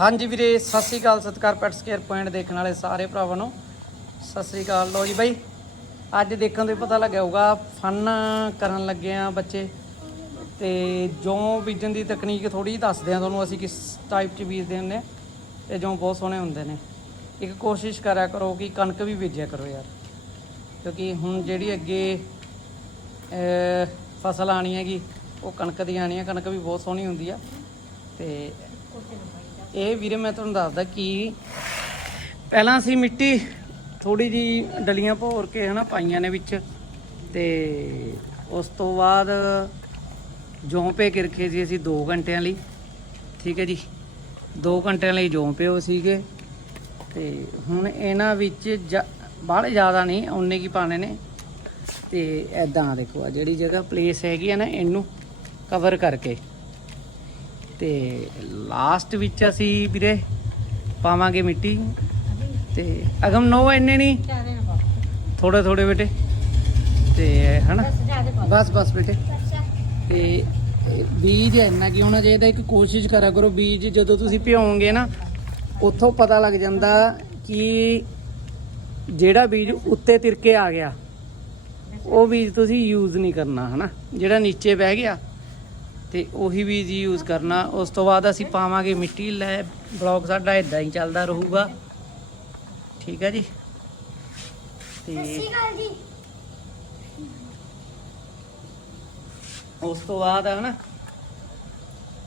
ਹਾਂਜੀ ਵੀਰੇ, ਸਤਿ ਸ੍ਰੀ ਅਕਾਲ ਸਤਿਕਾਰ ਪੈਟ ਸਕੇਅਰ ਪੁਆਇੰਟ ਦੇਖਣ ਵਾਲੇ ਸਾਰੇ ਭਰਾਵਾਂ ਨੂੰ। ਸਤਿ ਸ੍ਰੀ ਅਕਾਲ। ਲੋ ਜੀ ਬਾਈ, ਅੱਜ ਦੇਖਣ ਤੋਂ ਪਤਾ ਲੱਗਿਆ ਹੋਊਗਾ ਫਨ ਕਰਨ ਲੱਗੇ ਆ ਬੱਚੇ। ਤੇ ਜੌਂ ਬੀਜਣ ਦੀ ਤਕਨੀਕ ਥੋੜੀ ਜਿਹੀ ਦੱਸਦੇ ਆ ਤੁਹਾਨੂੰ, ਅਸੀਂ ਕਿਸ ਟਾਈਪ 'ਚ ਬੀਜਦੇ ਹੁੰਦੇ ਆ, ਤੇ ਜੌਂ ਬਹੁਤ ਸੋਹਣੇ ਹੁੰਦੇ ਨੇ। ਇੱਕ ਕੋਸ਼ਿਸ਼ ਕਰਿਆ ਕਰੋ ਕਿ ਕਣਕ ਵੀ ਬੀਜਿਆ ਕਰੋ ਯਾਰ, ਕਿਉਂਕਿ ਹੁਣ ਜਿਹੜੀ ਅੱਗੇ ਫਸਲ ਆਣੀ ਹੈਗੀ, ਉਹ ਕਣਕ ਦੀ ਆਣੀ ਹੈ ਕਣਕ ਵੀ ਬਹੁਤ ਸੋਹਣੀ ਹੁੰਦੀ ਆ। ਤੇ ਇਹ ਵੀਰੇ ਮੈਂ ਤੁਹਾਨੂੰ ਦੱਸਦਾ ਕਿ ਪਹਿਲਾਂ ਅਸੀਂ ਮਿੱਟੀ ਥੋੜੀ ਜੀ ਡਲੀਆਂ ਭੋਰ ਕੇ ਹਨਾ ਪਾਈਆਂ ਨੇ ਵਿੱਚ ਤੇ ਉਸ ਤੋਂ ਬਾਅਦ ਜੌਂ ਪੇ ਸੀ ਅਸੀਂ 2 ਘੰਟਿਆਂ ਲਈ, ਠੀਕ ਹੈ ਜੀ। 2 ਘੰਟਿਆਂ ਲਈ ਜੌਂ ਪਿਓ ਸੀਗੇ ਤੇ ਹੁਣ ਇਹਨਾਂ ਵਿੱਚ ਬਾਹਲੇ ਜ਼ਿਆਦਾ ਨਹੀਂ ਉਨੇ ਕੀ ਪਾਣੇ ਨੇ ਤੇ ਐਦਾਂ ਦੇਖੋ ਆ ਜਿਹੜੀ ਜਗ੍ਹਾ ਪਲੇਸ ਹੈਗੀ ਆ ਨਾ ਇਹਨੂੰ ਕਵਰ ਕਰਕੇ। ਤੇ ਲਾਸਟ ਵਿੱਚ ਅਸੀਂ ਵੀਰੇ ਪਾਵਾਂਗੇ ਮਿੱਟੀ ਤੇ ਅਗਮ ਨੋ ਇੰਨੇ ਨਹੀਂ? ਥੋੜੇ ਥੋੜੇ ਬੇਟੇ। ਤੇ ਹਨਾ? ਬਸ ਬਸ ਬੇਟੇ। ਤੇ ਬੀਜ ਇੰਨਾ ਕੀ ਹੋਣਾ ਚਾਹੀਦਾ ਇੱਕ ਕੋਸ਼ਿਸ਼ ਕਰਿਆ ਕਰੋ ਬੀਜ ਜਦੋਂ ਤੁਸੀਂ ਭਿਓਗੇ ਨਾ ਉੱਥੋਂ ਪਤਾ ਲੱਗ ਜਾਂਦਾ ਕਿ ਜਿਹੜਾ ਬੀਜ ਉੱਤੇ ਤਿਰਕੇ ਆ ਗਿਆ ਉਹ ਬੀਜ ਤੁਸੀਂ ਯੂਜ਼ ਨਹੀਂ ਕਰਨਾ ਹਨਾ? ਜਿਹੜਾ ਨੀਚੇ ਬਹਿ ਗਿਆ ਤੇ ਉਹੀ ਬੀਜ ਯੂਜ਼ ਕਰਨਾ। ਉਸ ਤੋਂ ਬਾਅਦ ਅਸੀਂ ਪਾਵਾਂਗੇ ਮਿੱਟੀ। ਲੈ ਬਲੌਗ ਸਾਡਾ ਇਦਾਂ ਹੀ ਚੱਲਦਾ ਰਹੂਗਾ। ਠੀਕ ਹੈ ਜੀ? ਤੇ ਉਸ ਤੋਂ ਬਾਅਦ ਹਨਾ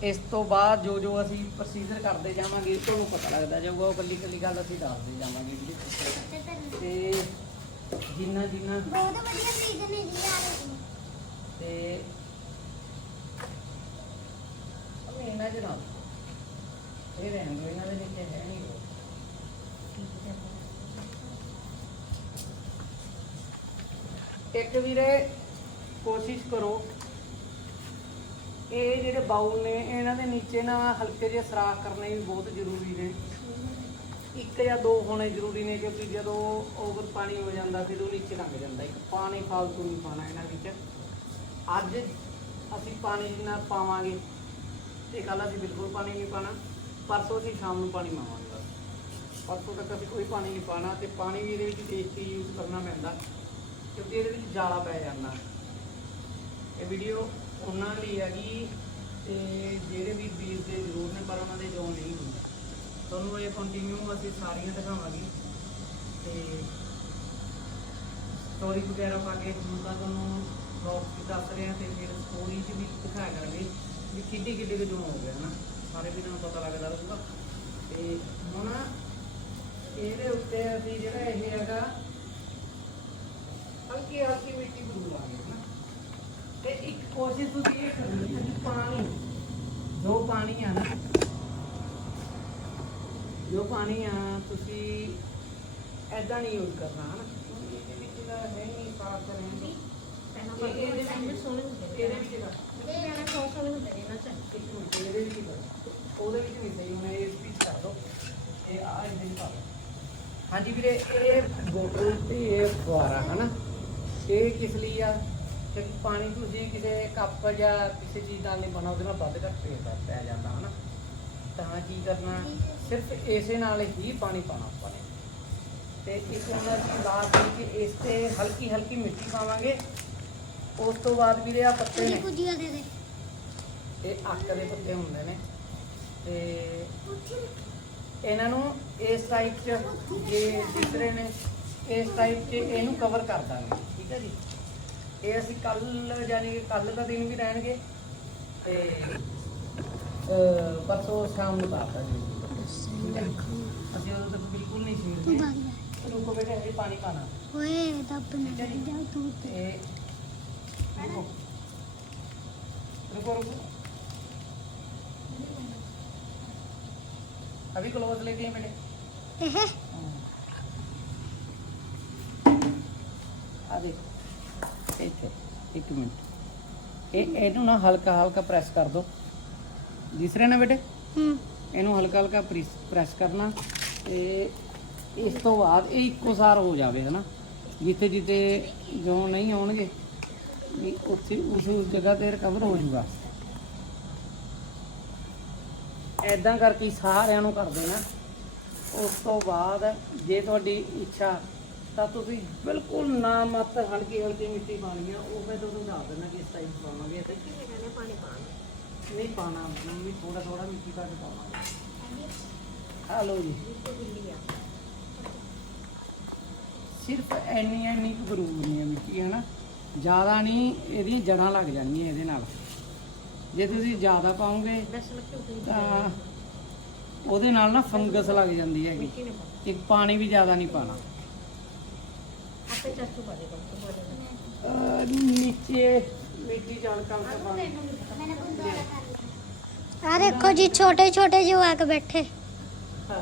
ਇਸ ਤੋਂ ਬਾਅਦ ਜੋ ਜੋ ਅਸੀਂ ਪ੍ਰੋਸੀਜਰ ਕਰਦੇ ਜਾਵਾਂਗੇ ਤੁਹਾਨੂੰ ਪਤਾ ਲੱਗਦਾ ਜਾਊਗਾ। ਉਹ ਕੱਲੀ ਕੱਲੀ ਗੱਲ ਅਸੀਂ ਦੱਸਦੇ ਜਾਵਾਂਗੇ ਤੇ ਜਿੰਨਾ ਜਿੰਨਾ ਬਹੁਤ ਵਧੀਆ ਚੀਜ਼ ਨੇ ਜੀ ਆ ਰਹੀ ਤੇ ਅਮੇ ਇਹ ਰਹਿਣ ਇਹਨਾਂ ਦੇ ਵਿੱਚ ਹੈ ਨਹੀਂ ਇੱਕ ਵੀਰੇ, ਕੋਸ਼ਿਸ਼ ਕਰੋ। ਇਹ ਜਿਹੜੇ ਬਾਉਲ ਨੇ, ਇਹਨਾਂ ਦੇ ਨੀਚੇ ਨਾ ਹਲਕੇ ਜਿਹੇ ਸਰਾਖ ਕਰਨੇ ਵੀ ਬਹੁਤ ਜ਼ਰੂਰੀ ਨੇ। ਇੱਕ ਜਾਂ ਦੋ ਹੋਣੇ ਜ਼ਰੂਰੀ ਨੇ, ਕਿਉਂਕਿ ਜਦੋਂ ਓਵਰ ਪਾਣੀ ਹੋ ਜਾਂਦਾ, ਫਿਰ ਉਹ ਨੀਚੇ ਲੰਘ ਜਾਂਦਾ। ਇੱਕ ਪਾਣੀ ਫਾਲਤੂ ਨਹੀਂ ਪਾਣਾ ਇਹਨਾਂ ਵਿੱਚ। ਅੱਜ ਅਸੀਂ ਪਾਣੀ ਜਿੰਨਾ ਪਾਵਾਂਗੇ ਤੇ ਕੱਲ ਅਸੀਂ ਬਿਲਕੁਲ ਪਾਣੀ ਨਹੀਂ ਪਾਣਾ। ਪਰਸੋਂ ਅਸੀਂ ਸ਼ਾਮ ਨੂੰ ਪਾਣੀ ਪਾਵਾਂਗੇ ਬਸ। ਪਰਸੋਂ ਤੱਕ ਅਸੀਂ ਕੋਈ ਪਾਣੀ ਨਹੀਂ ਪਾਣਾ ਤੇ ਪਾਣੀ ਵੀ ਇਹਦੇ ਵਿੱਚ ਦੇਖ ਕੇ ਯੂਜ਼ ਕਰਨਾ ਪੈਂਦਾ, ਕਿਉਂਕਿ ਇਹਦੇ ਵਿੱਚ ਜਾਲਾ ਪੈ ਜਾਂਦਾ। ਇਹ ਵੀਡੀਓ ਉਹਨਾਂ ਲਈ ਹੈਗੀ ਤੇ ਜਿਹੜੇ ਵੀ ਬੀਜ ਦੇ ਜ਼ਰੂਰ ਨੇ, ਪਰ ਉਹਨਾਂ ਦੇ ਜੋ ਨਹੀਂ ਹੁੰਦੇ। ਤੁਹਾਨੂੰ ਇਹ ਕੰਟੀਨਿਊ ਅਸੀਂ ਸਾਰੀਆਂ ਦਿਖਾਵਾਂਗੇ। ਤੇ ਸਟੋਰੀ ਵਗੈਰਾ ਪਾ ਕੇ ਹੁਣ ਤਾਂ ਤੁਹਾਨੂੰ ਬਲੌਗ ਵੀ ਦੱਸ ਰਹੇ ਹਾਂ ਤੇ ਫਿਰ ਸਟੋਰੀ 'ਚ ਵੀ ਦਿਖਾਇਆ ਕਰਾਂਗੇ। ਵੀ ਕਿੱਡੀ ਕਿੱਡੀ ਕੁ ਜੋ ਹੋ ਗਿਆ ਨਾ ਸਾਰੇ ਵੀਰਾਂ ਨੂੰ ਪਤਾ ਲੱਗਦਾ ਰਹੂਗਾ। ਤੇ ਹੁਣ ਇਹਦੇ ਉੱਤੇ ਅਸੀਂ ਜਿਹੜਾ ਇਹ ਹੈਗਾ ਹਲਕੀ ਹਲਕੀ ਮਿੱਟੀ ਬਰੂ ਲਾਂਗੇ ਨਾ ਤੇ ਇੱਕ ਕੋਸ਼ਿਸ਼ ਤੁਸੀਂ ਇਹ ਕਰਨੀ ਹੈ ਕਿ ਪਾਣੀ ਜੋ ਪਾਣੀ ਆ ਨਾ ਜੋ ਪਾਣੀ ਆ ਤੁਸੀਂ ਐਦਾਂ ਨਹੀਂ ਯੂਜ਼ ਕਰਨਾ ਹਨਾ। ਇਹਦੇ ਵਿੱਚ ਦਾ ਹੈ ਨਹੀਂ ਸਾਫ਼ ਕਰਾਂਗੇ ਇਹਦੇ ਵਿੱਚ ਇਹਦੇ ਵਿੱਚ ਦਾ ਇੱਕ ਮਿੰਟ ਇਹਦੇ ਵਿੱਚ ਦਾ ਉਹਦੇ ਵਿੱਚ ਨਹੀਂ ਸਹੀ ਹੁਣ ਇਹ ਸਪੀਚ ਕਰ ਦੋ। ਇਹ ਆ ਵਿੱਚ ਪਾ ਦਿਓ। ਹਾਂਜੀ ਵੀਰੇ ਇਹ ਬੋਤਲ ਤੇ ਇਹ ਫੁਆਰਾ ਹਨਾ? ਇਹ ਕਿਸ ਲਈ ਆ? ਕਿ ਪਾਣੀ ਤੁਸੀਂ ਕਿਸੇ ਕੱਪ ਜਾਂ ਕਿਸੇ ਚੀਜ਼ ਨਾਲ ਨਹੀਂ ਪਾਉਣਾ ਉਹਦੇ ਨਾਲ ਵੱਧ ਘੱਟ ਪੈ ਪੈ ਜਾਂਦਾ ਹਨਾ? ਤਾਂ ਕੀ ਕਰਨਾ? ਸਿਰਫ ਇਸੇ ਨਾਲ ਹੀ ਪਾਣੀ ਪਾਣਾ ਆਪਾਂ ਨੇ। ਤੇ ਇੱਕ ਉਹਨਾਂ ਦੀ ਲਾਸਟ ਵਿੱਚ ਇਸ ਤੇ ਹਲਕੀ ਹਲਕੀ ਮਿੱਟੀ ਪਾਵਾਂਗੇ। ਉਸ ਤੋਂ ਬਾਅਦ ਵੀਰੇ ਆ ਪੱਤੇ ਨੇ। ਕੁਝ ਦੇ ਦੇ। ਇਹ ਅੱਕ ਦੇ ਪੱਤੇ ਹੁੰਦੇ ਨੇ। ਤੇ ਇਹਨਾਂ ਨੂੰ ਇਸ ਟਾਈਪ ਚ ਜੇ ਦਿਖ ਰਹੇ ਨੇ ਇਸ ਟਾਈਪ ਚ ਇਹਨੂੰ ਕਵਰ ਕਰ ਦਾਂਗੇ ਠੀਕ ਹੈ ਜੀ। ਇਹ ਅਸੀਂ ਕੱਲ ਜਾਨੀ ਕਿ ਕੱਲ ਦਾ ਦਿਨ ਵੀ ਰਹਿਣਗੇ ਤੇ ਪਰਸੋਂ ਸ਼ਾਮ ਨੂੰ ਠੀਕ ਹੈ ਅਸੀਂ ਉਦੋਂ ਤੱਕ ਬਿਲਕੁਲ ਨਹੀਂ ਜਾ। ਰੁਕੋ ਬੇਟੇ ਹਜੇ ਪਾਣੀ ਪਾਣਾ। ਓਏ ਦੱਬ ਨਾ ਜਾ। ਤੂੰ ਤੇ। ਰੁਕੋ। रुको अभी क्लोज लेते हैं बेटे ਇਹ ਆ ਦੇਖੋ ਇੱਥੇ ਇੱਕ ਮਿੰਟ ਇਹ ਇਹਨੂੰ ਨਾ ਹਲਕਾ ਹਲਕਾ ਪ੍ਰੈਸ ਕਰ ਦੋ ਦਿਸ ਰਿਹਾ ਨਾ ਬੇਟੇ ਹੂੰ ਇਹਨੂੰ ਹਲਕਾ ਹਲਕਾ ਪ੍ਰੈਸ ਕਰਨਾ ਤੇ ਇਸ ਤੋਂ ਬਾਅਦ ਇਹ ਇੱਕੋ ਸਾਰ ਹੋ ਜਾਵੇ ਹਨਾ ਜਿੱਥੇ ਜਿੱਥੇ ਜੋ ਨਹੀਂ ਆਉਣਗੇ ਵੀ ਉੱਥੇ ਉਸ ਜਗ੍ਹਾ ਤੇ ਰਿਕਵਰ ਹੋ ਜਾਊਗਾ ਐਦਾਂ ਕਰਕੇ ਸਾਰਿਆਂ ਨੂੰ ਕਰ ਦੇਣਾ। ਉਸ ਤੋਂ ਬਾਅਦ ਜੇ ਤੁਹਾਡੀ ਇੱਛਾ ਤਾਂ ਤੁਸੀਂ ਬਿਲਕੁਲ ਨਾ ਮਤ ਹਲਕੀ ਹਲਕੀ ਮਿੱਟੀ ਪਾਣੀ ਆ ਉਹ ਮੈਂ ਤੁਹਾਨੂੰ ਦੱਸ ਦਿੰਦਾ ਕਿ ਇਸ ਟਾਈਪ ਪਾਵਾਂਗੇ ਤੇ ਨਹੀਂ ਪਾਣਾ ਮੰਮੀ ਥੋੜਾ ਥੋੜਾ ਮਿੱਟੀ ਪਾ ਕੇ ਪਾਵਾਂਗੇ। ਆ ਲਓ ਜੀ। ਸਿਰਫ ਐਨੀ ਐਨੀ ਕੁ ਜ਼ਰੂਰੀ ਹੈ ਮਿੱਟੀ ਹੈ ਨਾ ਜ਼ਿਆਦਾ ਨਹੀਂ ਇਹਦੀਆਂ ਜੜਾਂ ਲੱਗ ਜਾਣਗੀਆਂ ਇਹਦੇ ਨਾਲ। ਜੇ ਤੁਸੀਂ ਜ਼ਿਆਦਾ ਪਾਓਗੇ ਤਾਂ ਉਹਦੇ ਨਾਲ ਨਾ ਫੰਗਸ ਲੱਗ ਜਾਂਦੀ ਹੈਗੀ। ਇੱਕ ਪਾਣੀ ਵੀ ਜ਼ਿਆਦਾ ਨਹੀਂ ਪਾਣਾ ਅਹ ਨੀਚੇ ਮਿੱਟੀ ਜਾਣ ਕੰਮ ਤੇ ਪਾਣੀ ਆ ਦੇਖੋ ਜੀ ਛੋਟੇ ਛੋਟੇ ਜਵਾਕ ਬੈਠੇ। ਹਾਂ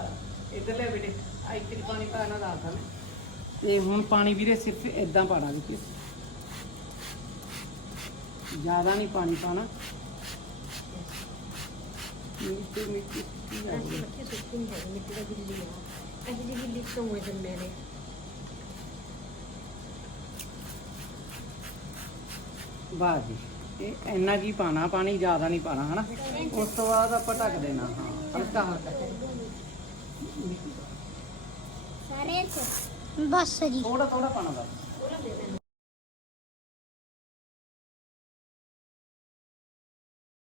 ਇੱਧਰ ਲੈ ਬੇਟੇ ਆ ਇੱਕ ਦੀ ਪਾਣੀ ਪਾਣਾ ਦੱਸਦਾ ਮੈਂ ਤੇ ਹੁਣ ਪਾਣੀ ਵੀਰੇ ਸਿਰਫ ਇਦਾਂ ਪਾਣਾ ਵਿੱਚ ਜ਼ਿਆਦਾ ਨਹੀਂ ਪਾਣੀ ਪਾਣਾ ਮਿੱਟੀ ਮਿੱਟੀ ਮਿੱਟੀ ਆ। ਗਈ। ਵਾਹ ਜੀ ਇਹ ਇੰਨਾ ਜੀ ਪਾਣਾ ਪਾਣੀ ਜ਼ਿਆਦਾ ਨਹੀਂ ਪਾਣਾ ਹਨਾ? ਉਸ ਤੋਂ ਬਾਅਦ ਆਪਾਂ ਢੱਕ ਦੇਣਾ ਹਾਂ ਹਲਕਾ ਹਲਕਾ। ਸਾਰੇ ਬਸ ਜੀ। ਥੋੜਾ ਥੋੜਾ ਪਾਣਾ ਬਸ।